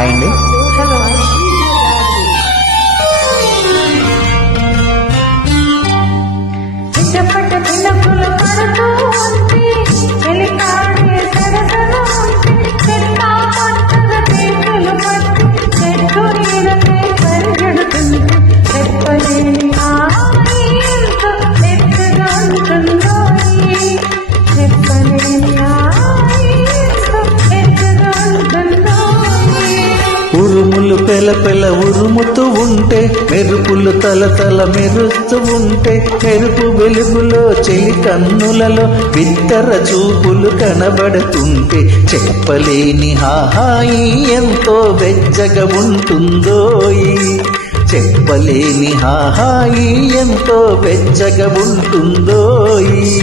Hi అండి. ఉరుములు పెల ఉరుముతూ ఉంటే, మెరుపులు తల మెరుస్తూ ఉంటే, మెరుపు వెలుగులో చెలి కన్నులలో బిత్తర చూపులు కనబడుతుంటే, చెప్పలేని హాయి ఎంతో వెచ్చగా ఉంటుందోయి. చెప్పలేని హాయి ఎంతో వెచ్చగా ఉంటుందోయి.